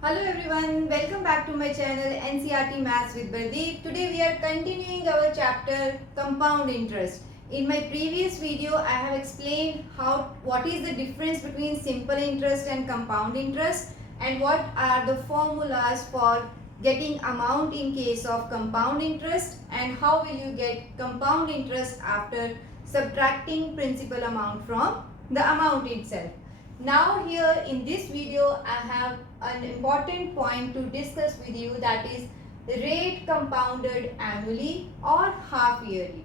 Hello everyone, welcome back to my channel NCRT Maths with Bardeep. Today we are continuing our chapter Compound Interest. In my previous video, I have explained what is the difference between simple interest and compound interest and what are the formulas for getting amount in case of compound interest and how will you get compound interest after subtracting principal amount from the amount itself. Now here in this video I have an important point to discuss with you, that is rate compounded annually or half yearly.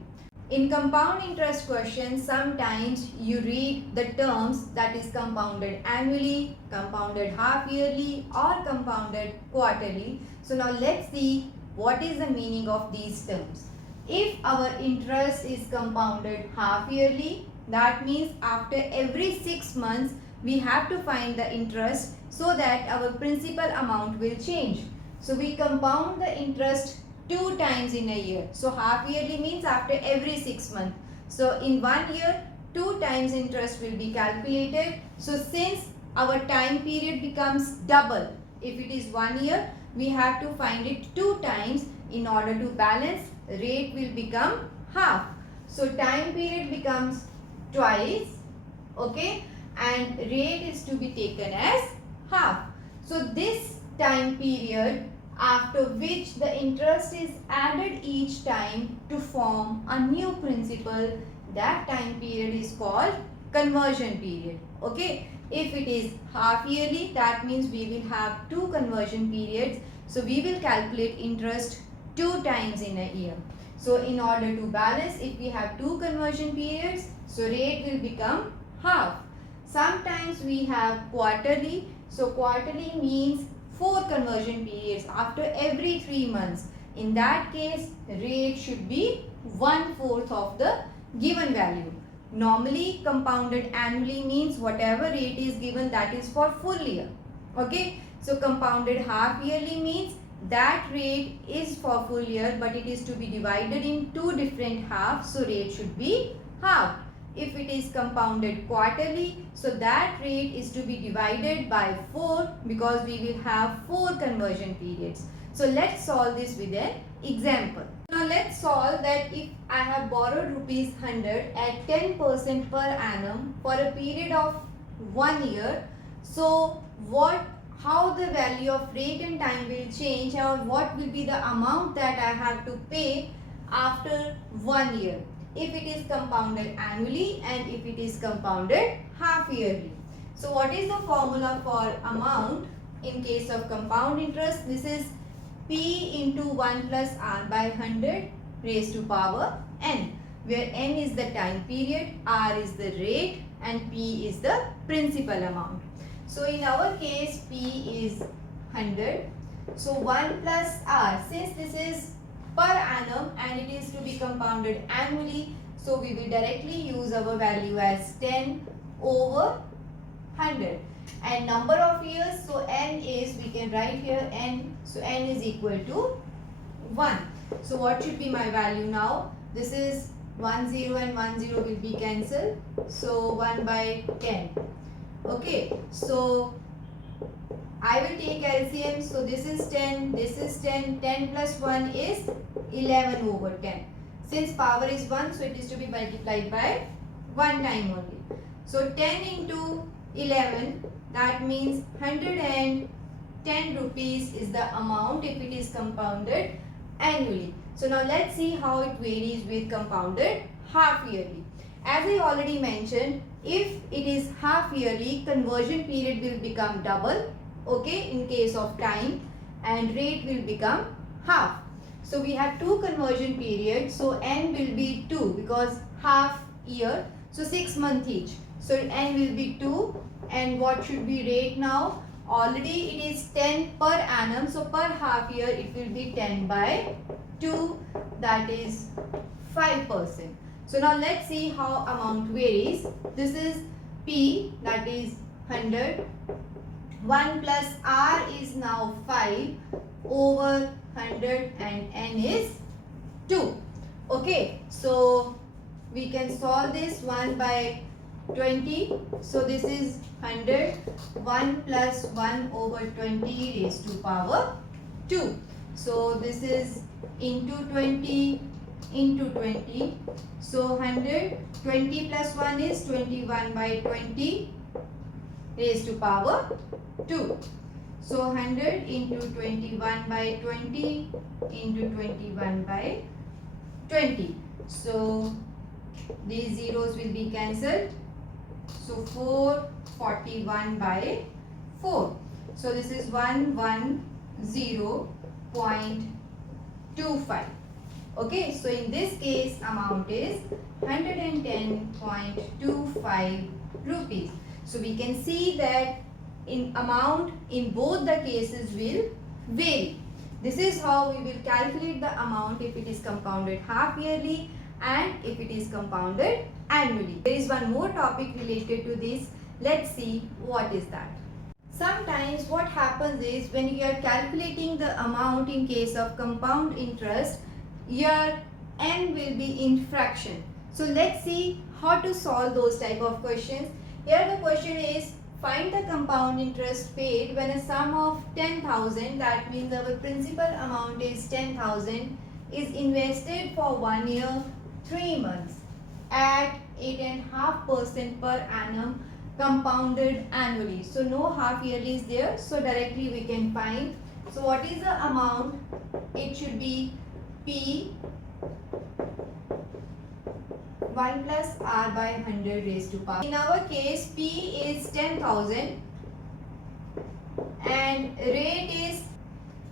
In compound interest questions sometimes you read the terms that is compounded annually, compounded half yearly or compounded quarterly. So now let's see what is the meaning of these terms. If our interest is compounded half yearly, that means after every 6 months we have to find the interest so that our principal amount will change. So we compound the interest 2 times in a year. So half yearly means after every 6 months. So in 1 year 2 times interest will be calculated. So since our time period becomes double, if it is 1 year we have to find it 2 times. In order to balance, rate will become half. So time period becomes twice, okay, and rate is to be taken as half. So this time period after which the interest is added each time to form a new principal, that time period is called conversion period. Okay, if it is half yearly, that means we will have 2 conversion periods. So we will calculate interest 2 times in a year. So in order to balance, if we have 2 conversion periods, so rate will become half. Sometimes we have quarterly. So quarterly means 4 conversion periods after every 3 months. In that case, rate should be 1/4 of the given value. Normally compounded annually means whatever rate is given, that is for full year. Okay. So compounded half yearly means that rate is for full year but it is to be divided in 2 different halves. So rate should be half. If it is compounded quarterly, so that rate is to be divided by 4 because we will have 4 conversion periods. So let's solve this with an example. Now let's solve that if I have borrowed rupees 100 at 10% per annum for a period of 1 year. So how the value of rate and time will change, or what will be the amount that I have to pay after 1 year, if it is compounded annually and if it is compounded half yearly. So what is the formula for amount in case of compound interest? This is P into 1 plus R by 100 raised to power n, where n is the time period, R is the rate and P is the principal amount. So in our case P is 100. So 1 plus R, since this is per annum and it is to be compounded annually, so we will directly use our value as 10 over 100. And number of years, so n is, we can write here n, so n is equal to 1. So what should be my value now? This is 10 and 10 will be cancelled. So 1 by 10. Okay, so I will take LCM. So this is 10, this is 10, 10 plus 1 is 11 over 10. Since power is 1, so it is to be multiplied by 1 time only. So 10 into 11, that means 110 rupees is the amount if it is compounded annually. So now let's see how it varies with compounded half yearly. As I already mentioned, if it is half yearly, conversion period will become double, okay, in case of time, and rate will become half. So we have 2 conversion periods, so n will be 2 because half year, so 6 months each. So n will be 2, and what should be rate now? Already it is 10 per annum, so per half year it will be 10 by 2, that is 5%. So now let's see how amount varies. This is P, that is 100. 1 plus R is now 5 over 100 and N is 2. Okay, so we can solve this 1 by 20. So this is 100. 1 plus 1 over 20 raised to power 2. So this is into 20 into 20. So 100. 20 plus 1 is 21 by 20 raised to power 2. So 100 into 21 by 20 into 21 by 20. So these zeros will be cancelled. So 441 by 4. So this is 110.25. Okay, so in this case amount is 110.25 rupees. So we can see that in amount in both the cases will vary. This is how we will calculate the amount if it is compounded half yearly and if it is compounded annually. There is one more topic related to this. Let's see what is that. Sometimes what happens is when you are calculating the amount in case of compound interest, your n will be in fraction. So let's see how to solve those type of questions. Here the question is, find the compound interest paid when a sum of 10,000, that means our principal amount is 10,000, is invested for 1 year, 3 months at 8.5% per annum compounded annually. So no half yearly is there. So directly we can find. So what is the amount? It should be P 1 plus R by 100 raised to power. In our case, P is 10,000 and rate is,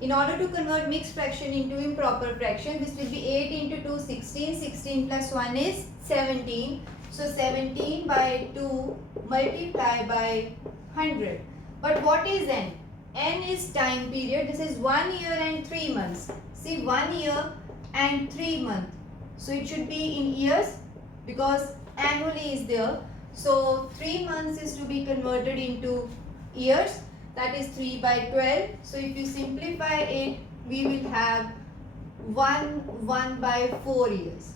in order to convert mixed fraction into improper fraction, this will be 8 into 2, 16. 16 plus 1 is 17. So 17 by 2 multiplied by 100. But what is n? N is time period. This is 1 year and 3 months. See, 1 year and 3 months. So it should be in years because annually is there. So 3 months is to be converted into years. That is 3 by 12. So if you simplify it, we will have 1 by 4 years.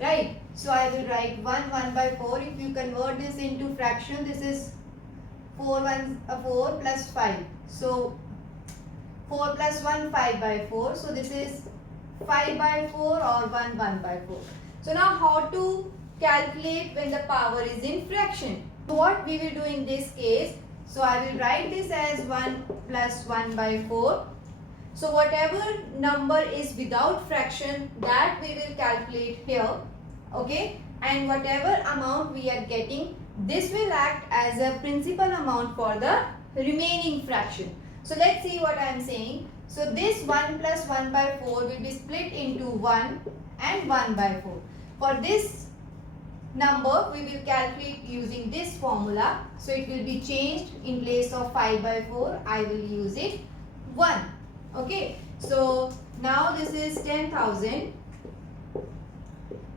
Right? So I will write 1 by 4. If you convert this into fraction, this is 4 plus 5. So 4 plus 1, 5 by 4. So this is 5 by 4 or 1 by 4. So now how to calculate when the power is in fraction? So what we will do in this case? So I will write this as 1 plus 1 by 4. So whatever number is without fraction, that we will calculate here. Okay, and whatever amount we are getting, this will act as a principal amount for the remaining fraction. So let's see what I am saying. So this 1 plus 1 by 4 will be split into 1 and 1 by 4. For this number, we will calculate using this formula. So it will be changed. In place of 5 by 4, I will use it 1. Okay, so now this is 10,000.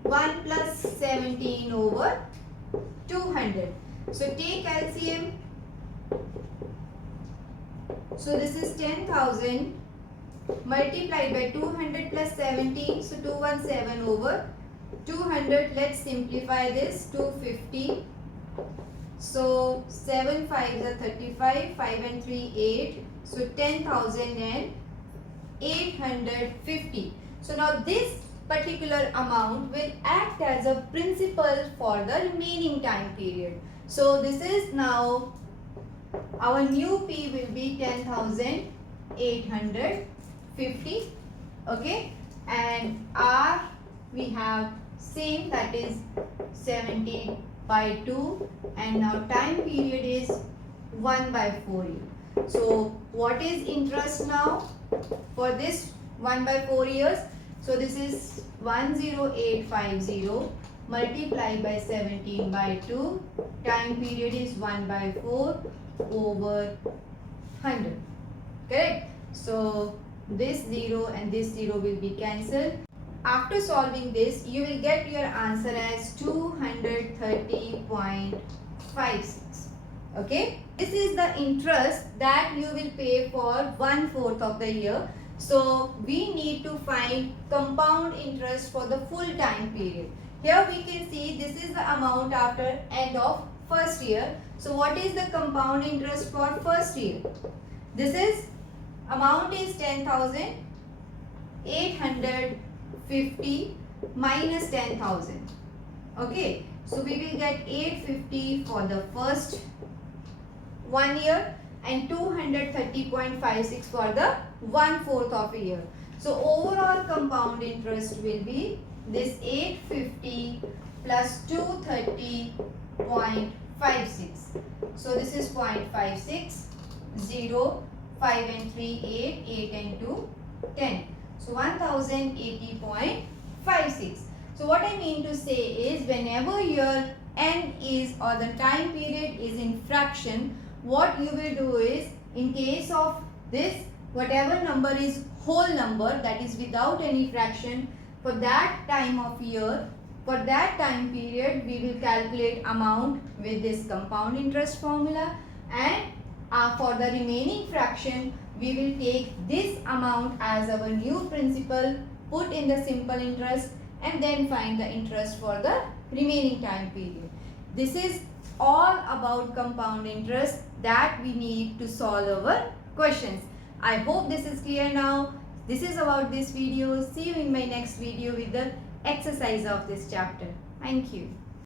1 plus 17 over 200. So take LCM. So this is 10,000 multiplied by 200 plus 17. So 217 over 200. Let's simplify this. 250. So 7 5s are 35. 5 and 3 8. So 10,850. So now this particular amount will act as a principal for the remaining time period. So this is now our new P will be 10,850. Okay, and R we have same, that is 70 by 2, and now time period is 1 by 4 years. So what is interest now for this 1 by 4 years? So this is 10850 multiplied by 17 by 2. Time period is 1 by 4 over 100. Correct? So this 0 and this 0 will be cancelled. After solving this, you will get your answer as 230.56. Okay? This is the interest that you will pay for 1/4 of the year. So we need to find compound interest for the full time period. Here we can see this is the amount after end of first year. So what is the compound interest for first year? This is amount is 10,850 minus 10,000. Okay, so we will get 850 for the first 1 year and 230.56 for the 1/4 of a year. So overall compound interest will be this 850 plus 230.56. So this is 0.56, 0, 5 and 3, 8, 8 and 2, 10. So 1080.56. So what I mean to say is whenever your end is or the time period is in fraction, what you will do is in case of this, whatever number is whole number, that is without any fraction, for that time of year, for that time period, we will calculate amount with this compound interest formula, and for the remaining fraction, we will take this amount as our new principal, put in the simple interest, and then find the interest for the remaining time period. This is all about compound interest that we need to solve our questions. I hope this is clear now. This is about this video. See you in my next video with the exercise of this chapter. Thank you.